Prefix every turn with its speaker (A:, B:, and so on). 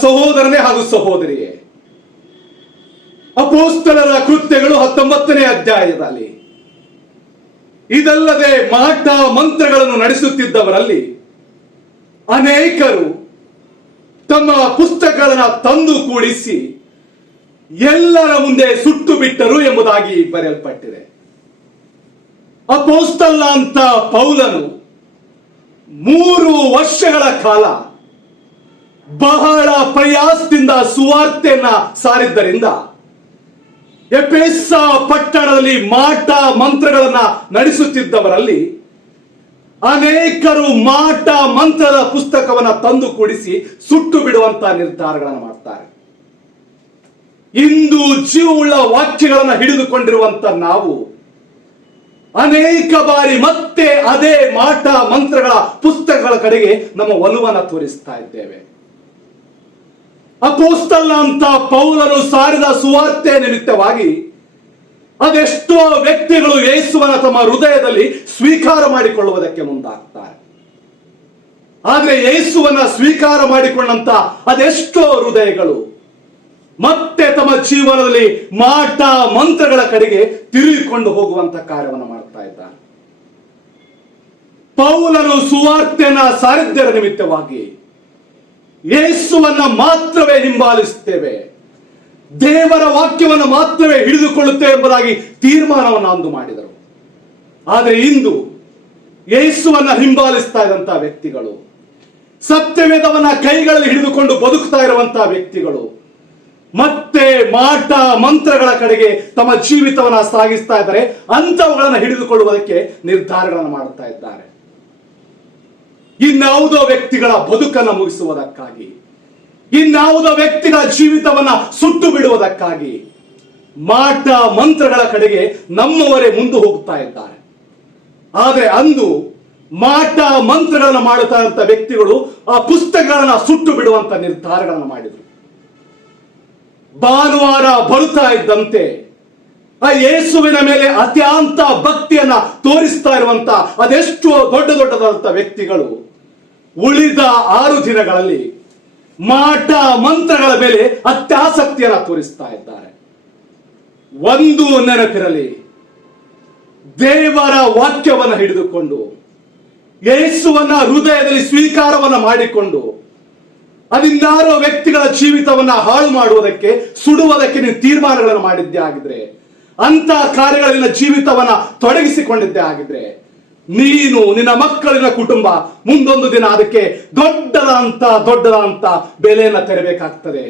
A: ಸಹೋದರನೇ ಹಾಗೂ ಸಹೋದರಿಯೇ, ಅಪೋಸ್ತಲರ ಕೃತ್ಯಗಳು ಹತ್ತೊಂಬತ್ತನೇ ಅಧ್ಯಾಯದಲ್ಲಿ, ಇದಲ್ಲದೆ ಮಾಟ ಮಂತ್ರಗಳನ್ನು ನಡೆಸುತ್ತಿದ್ದವರಲ್ಲಿ ಅನೇಕರು ತಮ್ಮ ಪುಸ್ತಕಗಳನ್ನ ತಂದು ಕೂಡಿಸಿ ಎಲ್ಲರ ಮುಂದೆ ಸುಟ್ಟು ಬಿಟ್ಟರು ಎಂಬುದಾಗಿ ಬರೆಯಲ್ಪಟ್ಟಿದೆ. ಅಪೋಸ್ತಲ ಅಂತ ಪೌಲನು ಮೂರು ವರ್ಷಗಳ ಕಾಲ ಬಹಳ ಪ್ರಯಾಸದಿಂದ ಸುವಾರ್ತೆಯನ್ನ ಸಾರಿದ್ದರಿಂದ ಎಪೇಸ ಪಟ್ಟಣದಲ್ಲಿ ಮಾಟ ಮಂತ್ರಗಳನ್ನ ನಡೆಸುತ್ತಿದ್ದವರಲ್ಲಿ ಅನೇಕರು ಮಾಟ ಮಂತ್ರದ ಪುಸ್ತಕವನ್ನ ತಂದು ಕೂಡಿಸಿ ಸುಟ್ಟು ಬಿಡುವಂತ ನಿರ್ಧಾರಗಳನ್ನು ಮಾಡ್ತಾರೆ. ಇಂದು ಜೀವವುಳ್ಳ ವಾಕ್ಯಗಳನ್ನು ಹಿಡಿದುಕೊಂಡಿರುವಂತ ನಾವು ಅನೇಕ ಬಾರಿ ಮತ್ತೆ ಅದೇ ಮಾಟ ಮಂತ್ರಗಳ ಪುಸ್ತಕಗಳ ಕಡೆಗೆ ನಮ್ಮ ಒಲುವನ್ನು ತೋರಿಸ್ತಾ ಇದ್ದೇವೆ. ಅಪೋಸ್ತಲ ಅಂತ ಪೌಲರು ಸಾರಿದ ಸುವಾರ್ತೆ ನಿಮಿತ್ತವಾಗಿ ಅದೆಷ್ಟೋ ವ್ಯಕ್ತಿಗಳು ಯೇಸುವನ ತಮ್ಮ ಹೃದಯದಲ್ಲಿ ಸ್ವೀಕಾರ ಮಾಡಿಕೊಳ್ಳುವುದಕ್ಕೆ ಮುಂದಾಗ್ತಾರೆ. ಆದ್ರೆ ಯೇಸುವನ್ನ ಸ್ವೀಕಾರ ಮಾಡಿಕೊಂಡಂತ ಅದೆಷ್ಟೋ ಹೃದಯಗಳು ಮತ್ತೆ ತಮ್ಮ ಜೀವನದಲ್ಲಿ ಮಾಟ ಮಂತ್ರಗಳ ಕಡೆಗೆ ತಿರುಗಿಕೊಂಡು ಹೋಗುವಂತ ಕಾರ್ಯವನ್ನು ಮಾಡ್ತಾ ಇದ್ದಾರೆ. ಪೌಲನು ಸುವಾರ್ತೆಯನ್ನ ಸಾರಿದ್ದರ ನಿಮಿತ್ತವಾಗಿ ಯೇಸುವನ್ನ ಮಾತ್ರವೇ ಹಿಂಬಾಲಿಸುತ್ತೇವೆ. ದೇವರ ವಾಕ್ಯವನ್ನು ಮಾತ್ರವೇ ಹಿಡಿದುಕೊಳ್ಳುತ್ತೇವೆ ಎಂಬುದಾಗಿ ತೀರ್ಮಾನವನ್ನು ಅಂದು ಮಾಡಿದರು. ಆದರೆ ಇಂದು ಯೇಸುವನ್ನ ಹಿಂಬಾಲಿಸ್ತಾ ಇದ್ದಂತಹ ವ್ಯಕ್ತಿಗಳು, ಸತ್ಯವೇದವನ್ನ ಕೈಗಳಲ್ಲಿ ಹಿಡಿದುಕೊಂಡು ಬದುಕ್ತಾ ಇರುವಂತಹ ವ್ಯಕ್ತಿಗಳು, ಮತ್ತೆ ಮಾಟ ಮಂತ್ರಗಳ ಕಡೆಗೆ ತಮ್ಮ ಜೀವಿತವನ್ನ ಸಾಗಿಸ್ತಾ ಇದ್ದಾರೆ, ಅಂಥವುಗಳನ್ನು ಹಿಡಿದುಕೊಳ್ಳುವುದಕ್ಕೆ ನಿರ್ಧಾರಗಳನ್ನು ಮಾಡುತ್ತಾ ಇದ್ದಾರೆ. ಇನ್ಯಾವುದೋ ವ್ಯಕ್ತಿಗಳ ಬದುಕನ್ನು ಮುಗಿಸುವುದಕ್ಕಾಗಿ, ಇನ್ನಾವುದೋ ವ್ಯಕ್ತಿಗಳ ಜೀವಿತವನ್ನ ಸುಟ್ಟು ಬಿಡುವುದಕ್ಕಾಗಿ ಮಾಟ ಮಂತ್ರಗಳ ಕಡೆಗೆ ನಮ್ಮವರೇ ಮುಂದೆ ಹೋಗ್ತಾ ಇದ್ದಾರೆ. ಆದರೆ ಅಂದು ಮಾಟ ಮಂತ್ರಗಳನ್ನು ಮಾಡುತ್ತಾ ಇರುವಂತ ವ್ಯಕ್ತಿಗಳು ಆ ಪುಸ್ತಕಗಳನ್ನ ಸುಟ್ಟು ಬಿಡುವಂತ ನಿರ್ಧಾರಗಳನ್ನು ಮಾಡಿದರು. ಭಾನುವಾರ ಬರುತ್ತಾ ಇದ್ದಂತೆ ಆ ಯೇಸುವಿನ ಮೇಲೆ ಅತ್ಯಂತ ಭಕ್ತಿಯನ್ನ ತೋರಿಸ್ತಾ ಇರುವಂತ ಅದೆಷ್ಟು ದೊಡ್ಡ ದೊಡ್ಡದಾದಂಥ ವ್ಯಕ್ತಿಗಳು ಉಳಿದ ಆರು ದಿನಗಳಲ್ಲಿ ಮಾಟ ಮಂತ್ರಗಳ ಮೇಲೆ ಅತ್ಯಾಸಕ್ತಿಯನ್ನ ತೋರಿಸ್ತಾ ಇದ್ದಾರೆ. ಒಂದು ನೆನಪಿರಲಿ, ದೇವರ ವಾಕ್ಯವನ್ನು ಹಿಡಿದುಕೊಂಡು, ಯೇಸುವನ್ನ ಹೃದಯದಲ್ಲಿ ಸ್ವೀಕಾರವನ್ನ ಮಾಡಿಕೊಂಡು ಅದಿನ್ನಾರೋ ವ್ಯಕ್ತಿಗಳ ಜೀವಿತವನ್ನ ಹಾಳು ಮಾಡುವುದಕ್ಕೆ, ಸುಡುವುದಕ್ಕೆ ನೀವು ತೀರ್ಮಾನಗಳನ್ನು ಮಾಡಿದ್ದೇ ಆಗಿದ್ರೆ ಅಂತ ಕಾರ್ಯಗಳಿನ ಜೀವಿತವನ್ನ ತೊಡಗಿಸಿಕೊಂಡಿದ್ದೆ ಆಗಿದ್ರೆ ನೀನು ನಿನ್ನ ಮಕ್ಕಳಿನ ಕುಟುಂಬ ಮುಂದೊಂದು ದಿನ ಅದಕ್ಕೆ ದೊಡ್ಡದಂತ ದೊಡ್ಡದಂತ ಬೆಲೆಯನ್ನ ತೆರಬೇಕಾಗ್ತದೆ.